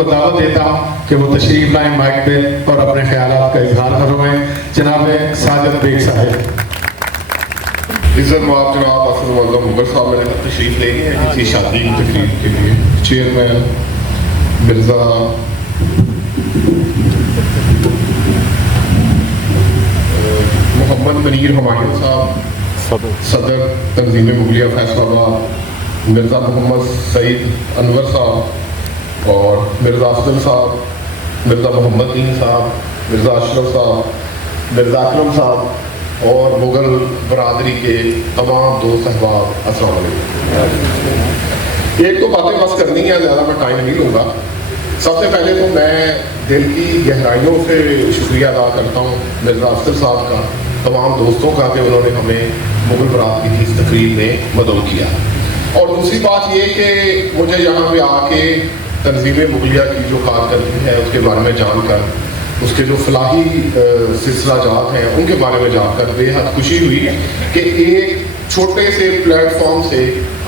उनको दावत देता हूँ कि वो तशरीफ लाएं माइक पे और अपने ख्यालात का इजहार फरमाएं। जनाब साजिद बेग साहब। इज़्ज़त माब जनाब असद मुअज़्ज़म मुग़ल साहब मेरे तशरीफ ले गए हैं किसी शादी की तकरीब के लिए। चेयरमैन मिर्ज़ा मोहम्मद मनीर हुमायूं साहब, सदर तंजीम मुगलिया फैसलाबाद, मिर्ज़ा मोहम्मद सईद अनवर साहब और मिर्ज़ा अफजल साहब, मिर्ज़ा मोहम्मद दीन साहब, मिर्ज़ा अशरफ साहब, मिर्ज़ा अकरम साहब और मुग़ल बरादरी के तमाम दोस्त अहबाब, अस्सलाम वालेकुम। एक तो बातें बस करनी है, ज़्यादा मैं टाइम नहीं लूँगा। सबसे पहले तो मैं दिल की गहराइयों से शुक्रिया अदा करता हूँ मिर्ज़ा अफजल साहब का, तमाम दोस्तों का कि उन्होंने हमें मुग़ल बरादरी की इस तकरीब में मदद किया। और दूसरी बात ये कि मुझे यहाँ पे आके तंजीम मुगलिया की जो कारकर्दगी है उसके बारे में जानकर, उसके जो फलाही सिलसिला जात हैं उनके बारे में जानकर बेहद खुशी हुई कि एक छोटे से प्लेटफॉर्म से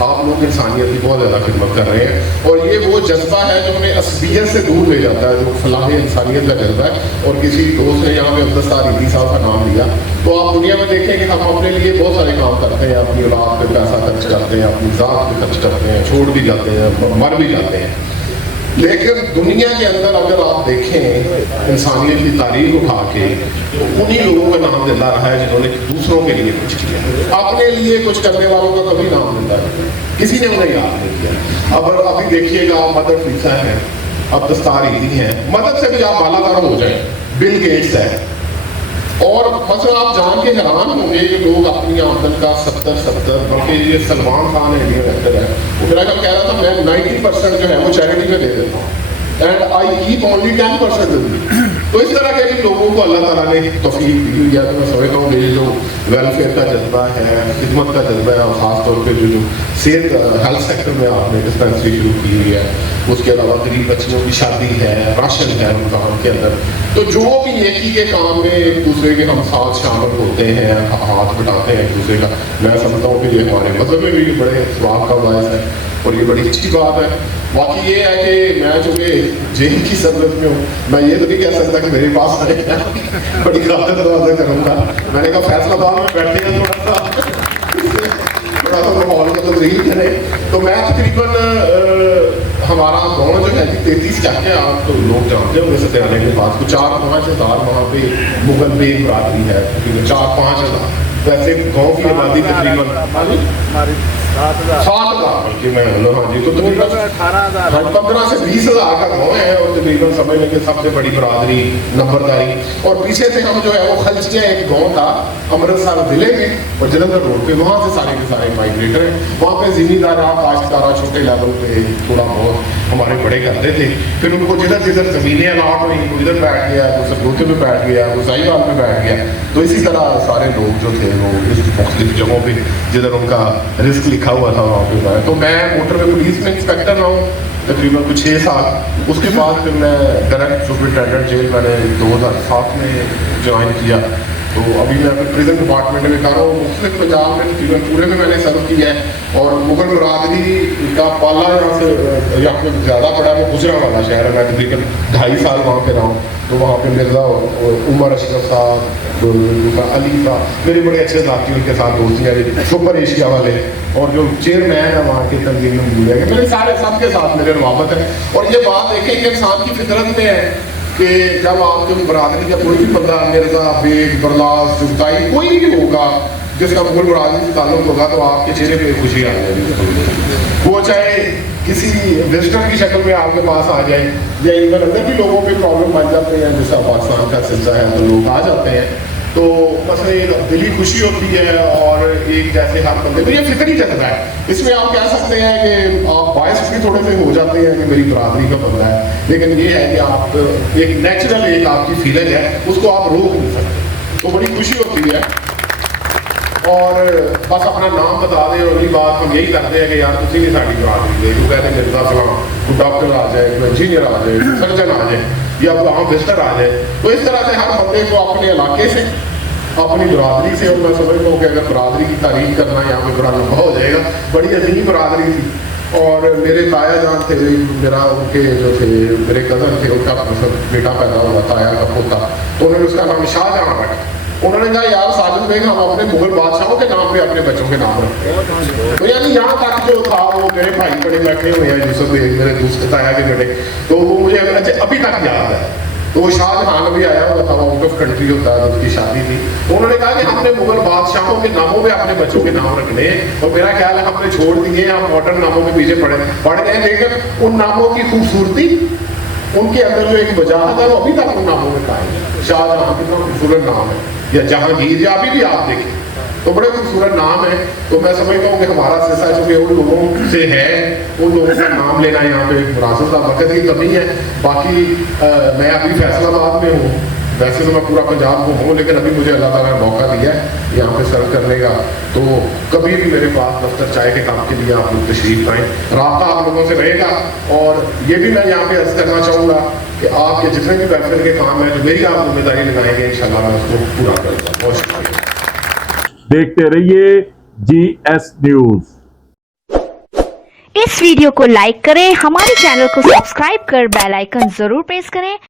आप लोग इंसानियत की बहुत ज़्यादा खिदमत कर रहे हैं। और ये वो जज्बा है जो हमें असलियत से दूर ले जाता है, जो फलाह इंसानियत का जज्बा है। और किसी दोस्त ने यहाँ पे अब्दुल ईदी साहब का नाम लिया, तो आप दुनिया में देखें कि हम अपने लिए बहुत सारे काम करते हैं, अपनी औलाद पे पैसा खर्च करते हैं, अपनी ज़ात पे खर्च करते हैं, छोड़ भी जाते हैं, मर भी जाते हैं। लेकिन दुनिया के अंदर अगर आप देखें इंसानियत की तारीख उठा के, तो उन्हीं लोगों का नाम जिंदा रहा है जिन्होंने दूसरों के लिए कुछ किया। अपने लिए कुछ करने वालों का कभी नाम जिंदा नहीं, किसी ने उन्हें याद नहीं किया। अब अभी देखिएगा मदर टेरेसा है, अब्दुल ईदी हैं, मदद से भी आप बालातर हो जाए, बिल गेट्स है। और मतलब आप जान के हैरान होंगे कि लोग अपनी आमदन का 70 बल्कि ये सलमान खान है, इंडियन एक्टर है, वो मेरा कह रहा था मैं 90% जो है वो चैरिटी में दे देता हूँ and I keep only 10% with me. तो इस तरह के भी लोगों को अल्लाह ताला ने तौफीक दी हुई है। तो मैं समझता हूँ ये जो वेलफेयर का जज्बा है, खिदमत का जज्बा है, और ख़ासतौर पर जो सेहत हेल्थ सेक्टर में आपने डिस्पेंसरी शुरू की हुई है, उसके अलावा गरीब बच्चियों की शादी है, राशन है रमज़ान के अंदर, तो जो भी नेकी के काम में एक दूसरे के हम साथ शामिल होते हैं, हाथ बटाते हैं एक दूसरे का, मैं समझता हूँ कि ये हमारे मज़हब में भी बड़े स्वाब का बायस है और ये बड़ी अच्छी बात है। बाकी ये है कि मैं चूँकि जेल की सरबत में हूँ, मैं ये तो नहीं कह सकता कि मेरे पास आए बड़ी खातर दरवाजा करूँगा। मैंने कहा फैसलाबाद में बैठे हैं, थोड़ा सा माहौल को तब्दील करें। तो मैं तकरीबन हमारा गाँव जो है 33 जाके आप तो लोग जानते होंगे सत्याने के पास, तो 4-5 हज़ार वहाँ पे मुगल बेग बरादरी है, 4-5 हज़ार। वैसे गाँव की आबादी तकरीबन 7,000 बल्कि मैं हाँ जी, तो तकरीबन 15 से 20 हज़ार का गाँव है और तकरीबन समझ लेंगे सबसे बड़ी बरादरी नंबरदारी। और पीछे से हम जो है वो खलचिया एक गाँव था अमृतसर जिले में और जलंधर रोड पे, वहाँ से सारे के सारे माइग्रेटर हैं। वहाँ पे ज़मींदारा काश्तकारा छोटे लेवल पे थोड़ा बहुत हमारे बड़े करते थे, फिर उनको जिधर जिधर ज़मीनें अलाट हुई वो इधर बैठ गया, वो सरगोते में बैठ गया, वो साहिवाल में बैठ गया। तो इसी तरह सारे लोग जो थे वो इस मुख्तलिफ जगहों पर जिधर उनका रिस्क लिखा हुआ था वहाँ पे गए। तो मैं मोटरवे पुलिस में इंस्पेक्टर रहा हूँ तकरीबन कुछ 6 साल। उसके बाद फिर मैं डायरेक्ट सुपरिटेंडेंट जेल मैंने 2007 में ज्वाइन किया। तो अभी मैं प्रिजन डिपार्टमेंट में कर रहा हूँ। मुख्तलिफ पंजाब में तकरीबन पूरे में मैंने सर्व किया है और मुगल बरादरी का पाला यहाँ से ज़्यादा बड़ा वो गुजरा वाला शहर है। मैं तकरीबन 2.5 साल वहाँ पे रहा हूँ। तो वहाँ पे मिर्ज़ा उमर अशरफ साहब, अली साहब, मेरे बड़े अच्छे साथी, उनके साथ दोस्तियाँ भी, सुपर एशिया वाले, और जो चेयरमैन है वहाँ के तंजीम में भूल गए, मेरे सारे सबके साथ मेरे रवाबत है। और ये बात देखें कि इंसान की फितरत में है कि जब आपके बरादरी का कोई भी बंदा मिर्ज़ा, बेग, बरलास, जुफ्ताई कोई भी होगा जिसका मुगल बरादरी से ताल्लुक होगा तो आपके चेहरे पे खुशी आ जाएगी। वो चाहे किसी विजिटर की शक्ल में आपके पास आ जाए या इवन अंदर भी लोगों पे प्रॉब्लम बन जाते हैं, जैसा पाकिस्तान का सिलसिला है तो लोग आ जाते हैं। तो बस एक दिली खुशी होती है और एक जैसे हर बंदे को ये फिक्र ही चलता है। इसमें आप कह सकते हैं कि आप बायस भी थोड़े से हो जाते हैं कि मेरी बरादरी का बंदा है, लेकिन ये है कि आप एक नेचुरल एक आपकी फीलिंग है, उसको आप रोक नहीं सकते। तो बड़ी खुशी होती है। और बस अपना नाम बता दें और अगली बात हम यही करते हैं कि यार तुम भी साड़ी बरादरी दे, तो कहते हैं मिर्ज़ा सलाम, कोई डॉक्टर आ जाए, कोई इंजीनियर आ जाए, सर्जन आ जाए या वहाँ विजिटर आ जाए। तो इस तरह से हर बंदे को अपने इलाके से, अपनी बरादरी से, और मैं समझता हूँ कि अगर बरादरी की तारीफ करना यहाँ पे बड़ा लंबा हो जाएगा, बड़ी अजीम बरादरी थी। اور میرے تایا جان تھے میرا ان کے جو تھے میرے کزن تھے ان کا بیٹا پیدا ہوا تایا کا پوتا تو انہوں نے اس کا نام شاہ جہاں رکھا انہوں نے کہا یار ساجد بیگ ہم اپنے مغل بادشاہوں کے نام پہ اپنے بچوں کے نام رکھتے ہیں تو یعنی یہاں تک جو تھا وہ میرے بھائی بڑے بیٹھے ہوئے ہیں یوسف بیگ میرے دوست تایا کے بیٹے تو وہ مجھے ابھی تک یاد ہے تو وہ شاہ جہاں بھی آیا ہوا تھا وہ آؤٹ آف کنٹری ہوتا ہے اس کی شادی تھی تو انہوں نے کہا کہ ہم نے مغل بادشاہوں کے ناموں پہ اپنے بچوں کے نام رکھنے ہیں اور میرا خیال ہے ہم نے چھوڑ دیے ہم ماڈرن ناموں کے پیچھے پڑ گئے لیکن ان ناموں کی خوبصورتی ان کے اندر جو ایک وجاہت ہے وہ ابھی تک ان ناموں میں قائم ہے شاہ جہاں کتنا خوبصورت نام ہے یا جہانگیر یا ابھی بھی آپ دیکھیں تو بڑے خوبصورت نام ہے تو میں سمجھتا ہوں کہ ہمارا سلسلہ چونکہ ان لوگوں سے ہے ان لوگوں کا نام لینا یہاں پہ مناسب تھا وقت کی کمی ہے باقی میں ابھی فیصل آباد میں ہوں ویسے تو میں پورا پنجاب کو ہوں لیکن ابھی مجھے اللہ تعالیٰ نے موقع دیا ہے یہاں پہ سرو کرنے کا تو کبھی بھی میرے پاس دفتر چائے کے کام کے لیے آپ لوگ تشریف لائیں رابطہ آپ لوگوں سے رہے گا اور یہ بھی میں یہاں پہ عرض کرنا چاہوں گا کہ آپ کے جتنے بھی ویلفیئر کے کام ہیں جو میری آپ ذمہ داری لگائیں گے انشاءاللہ میں اس کو پورا کروں گا بہت شکریہ دیکھتے رہیے GS نیوز اس ویڈیو کو لائک کریں ہمارے چینل کو سبسکرائب کر بیل آئیکن ضرور پریس کریں